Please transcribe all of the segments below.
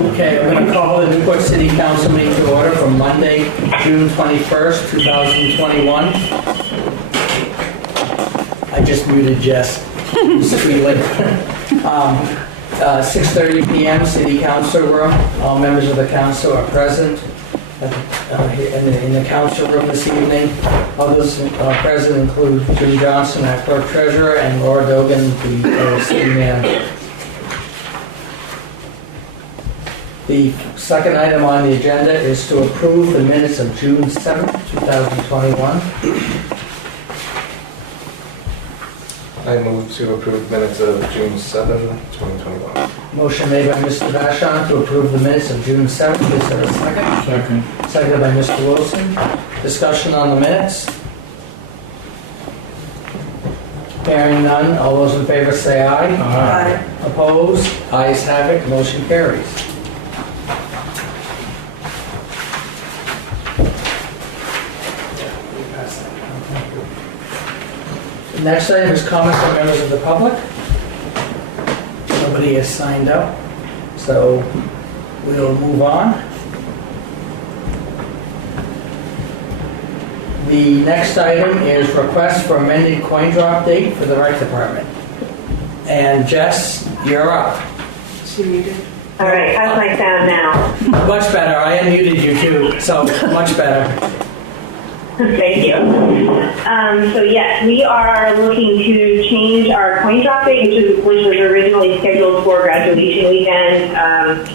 Okay, I'm going to call the Newport City Council meeting to order for Monday, June 21st, 2021. I just muted Jess. Squealing. 6:30 p.m. City Council room. All members of the council are present in the council room this evening. Others present include Jim Johnson, our clerk treasurer, and Laura Dogan, the city manager. The second item on the agenda is to approve the minutes of June 7th, 2021. I move to approve minutes of June 7, 2021. Motion made by Mr. Vashon to approve the minutes of June 7th. Is there a second? Second. Seconded by Mr. Wilson. Discussion on the minutes. Hearing none. All those in favor say aye. Aye. Opposed? Ayes have it. Motion carries. The next item is comments from members of the public. Nobody has signed up, so we'll move on. The next item is request for amended coin drop date for the rec department. And Jess, you're up. She muted. All right, how's my sound now? Much better. I unmuted you too, so much better. Thank you. So yes, we are looking to change our coin drop date, which was originally scheduled for graduation weekend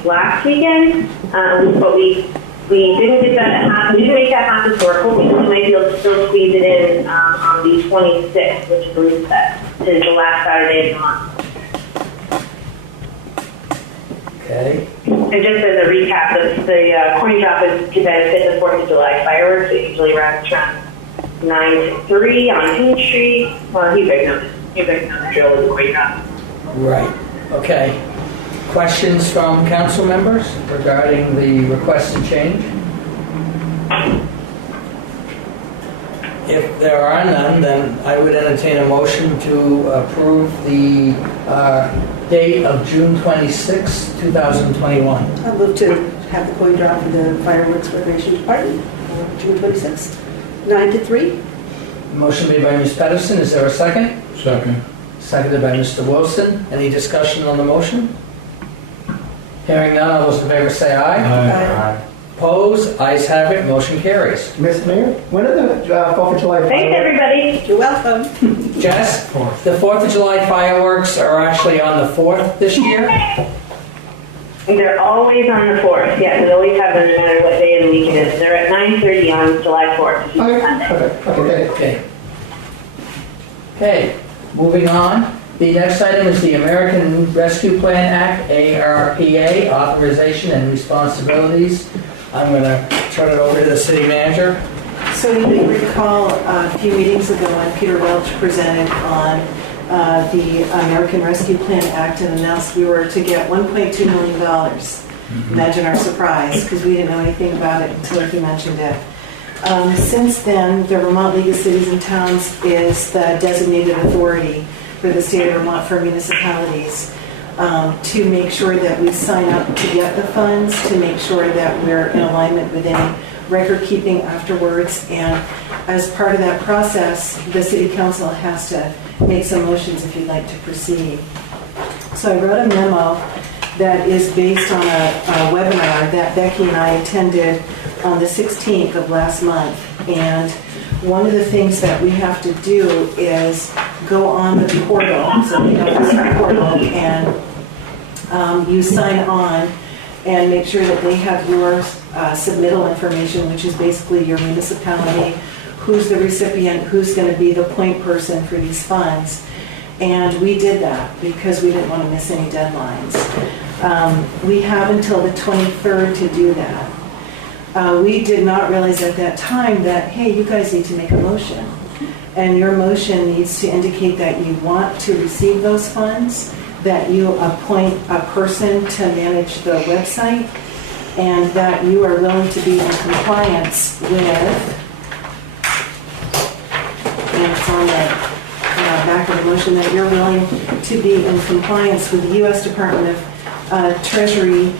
last weekend, but we didn't get that happen. We didn't make that happen, so we're hoping we might be able to still squeeze it in on the 26th, which is the last Saturday of the month. Okay. And just as a recap, the coin drop is to benefit the 4th of July fireworks. It usually runs from 9 to 3 on Main Street. Well, you guys know the drill with the coin drop. Right. Okay. Questions from council members regarding the requested change? If there are none, then I would entertain a motion to approve the date of June 26, 2021. I'll move to have the coin drop in the fireworks recreation department on June 26th, 9 to 3. Motion made by Ms. Pedersen. Is there a second? Second. Seconded by Mr. Wilson. Any discussion on the motion? Hearing none, all those in favor say aye. Aye. Opposed? Ayes have it. Motion carries. Mr. Mayor, when are the 4th of July Thanks, fireworks? everybody. You're welcome. Jess, the 4th of July fireworks are actually on the 4th this year? They're always on the 4th. Yeah, we always have them no matter what day of the week it is. They're at 9:30 on July 4th. Okay, Sunday. okay, thank you. Okay. Okay, moving on. The next item is the American Rescue Plan Act, ARPA, authorization and responsibilities. I'm going to turn it over to the city manager. So you may recall a few meetings ago when Peter Welch presented on the American Rescue Plan Act and announced we were to get $1.2 million. Imagine our surprise, because we didn't know anything about it until he mentioned it. Since then, the Vermont League of Cities and Towns is the designated authority for the state of Vermont for municipalities to make sure that we sign up to get the funds, to make sure that we're in alignment with any record keeping afterwards. And as part of that process, the city council has to make some motions if you'd like to proceed. So I wrote a memo that is based on a webinar that Becky and I attended on the 16th of last month. And one of the things that we have to do is go on the portal, so we know this portal, and you sign on and make sure that they have your submittal information, which is basically your municipality, who's the recipient, who's going to be the point person for these funds. And we did that because we didn't want to miss any deadlines. We have until the 23rd to do that. We did not realize at that time that, hey, you guys need to make a motion. And your motion needs to indicate that you want to receive those funds, that you appoint a person to manage the website, and that you are willing to be in compliance with, and it's on the back of the motion that you're willing to be in compliance with the U.S. Department of Treasury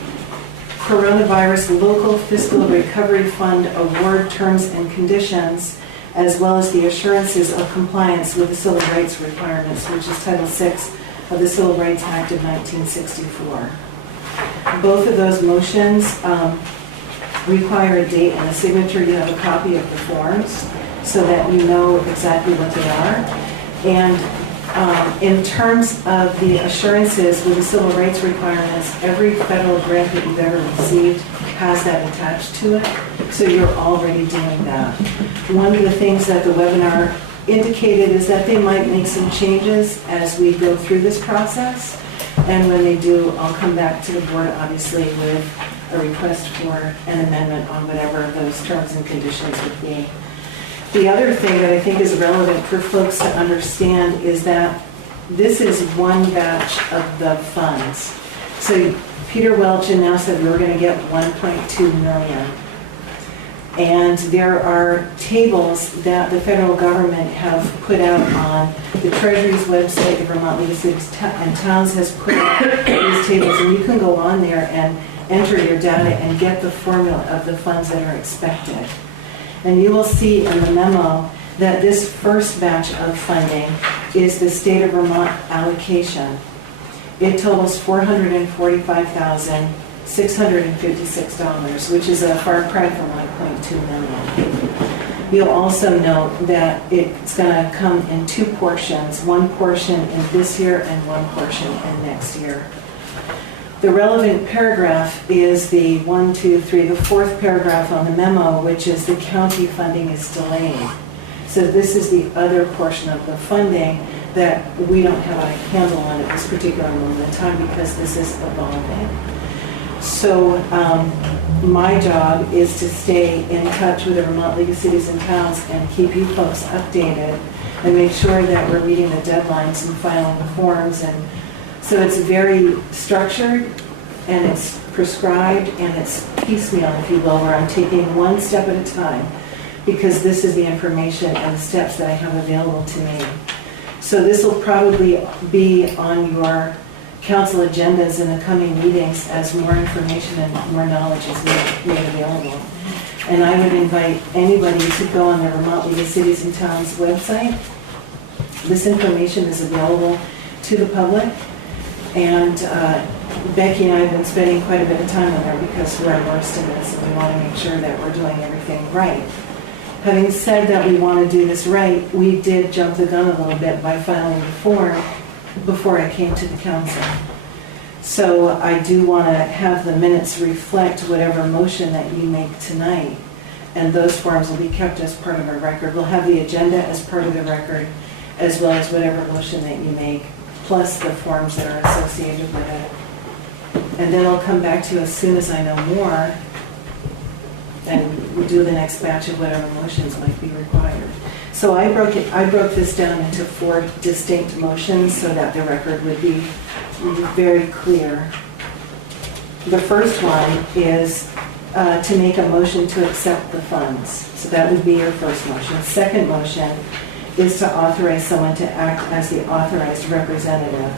Coronavirus Local Fiscal Recovery Fund award terms and conditions, as well as the assurances of compliance with the civil rights requirements, which is Title VI of the Civil Rights Act of 1964. Both of those motions require a date and a signature. You have a copy of the forms so that you know exactly what they are. And in terms of the assurances with the civil rights requirements, every federal grant that you've ever received has that attached to it, so you're already doing that. One of the things that the webinar indicated is that they might make some changes as we go through this process, and when they do, I'll come back to the board, obviously, with a request for an amendment on whatever those terms and conditions would be. The other thing that I think is relevant for folks to understand is that this is one batch of the funds. So Peter Welch announced that we were going to get 1.2 million. And there are tables that the federal government have put out on the Treasury's website. The Vermont League of Cities and Towns has put out these tables, and you can go on there and enter your data and get the formula of the funds that are expected. And you will see in the memo that this first batch of funding is the state of Vermont allocation. It totals $445,656, which is a far cry from 1.2 million. You'll also note that it's going to come in two portions, one portion in this year and one portion in next year. The relevant paragraph is the fourth paragraph on the memo, which is the county funding is delayed. So this is the other portion of the funding that we don't have a handle on at this particular moment in time because this is evolving. So my job is to stay in touch with the Vermont League of Cities and Towns and keep you folks updated and make sure that we're meeting the deadlines and filing the forms. And so it's very structured and it's prescribed and it's piecemeal, if you will, where I'm taking one step at a time because this is the information and the steps that I have available to me. So this will probably be on your council agendas in the coming meetings as more information and more knowledge is made available. And I would invite anybody to go on the Vermont League of Cities and Towns website. This information is available to the public. And Becky and I have been spending quite a bit of time on there because we're immersed in this and we want to make sure that we're doing everything right. Having said that we want to do this right, we did jump the gun a little bit by filing the form before I came to the council. So I do want to have the minutes reflect whatever motion that you make tonight, and those forms will be kept as part of our record. We'll have the agenda as part of the record, as well as whatever motion that you make, plus the forms that are associated with it. And then I'll come back to you as soon as I know more, and we'll do the next batch of whatever motions might be required. So I broke this down into 4 distinct motions so that the record would be very clear. The first one is to make a motion to accept the funds. So that would be your first motion. Second motion is to authorize someone to act as the authorized representative.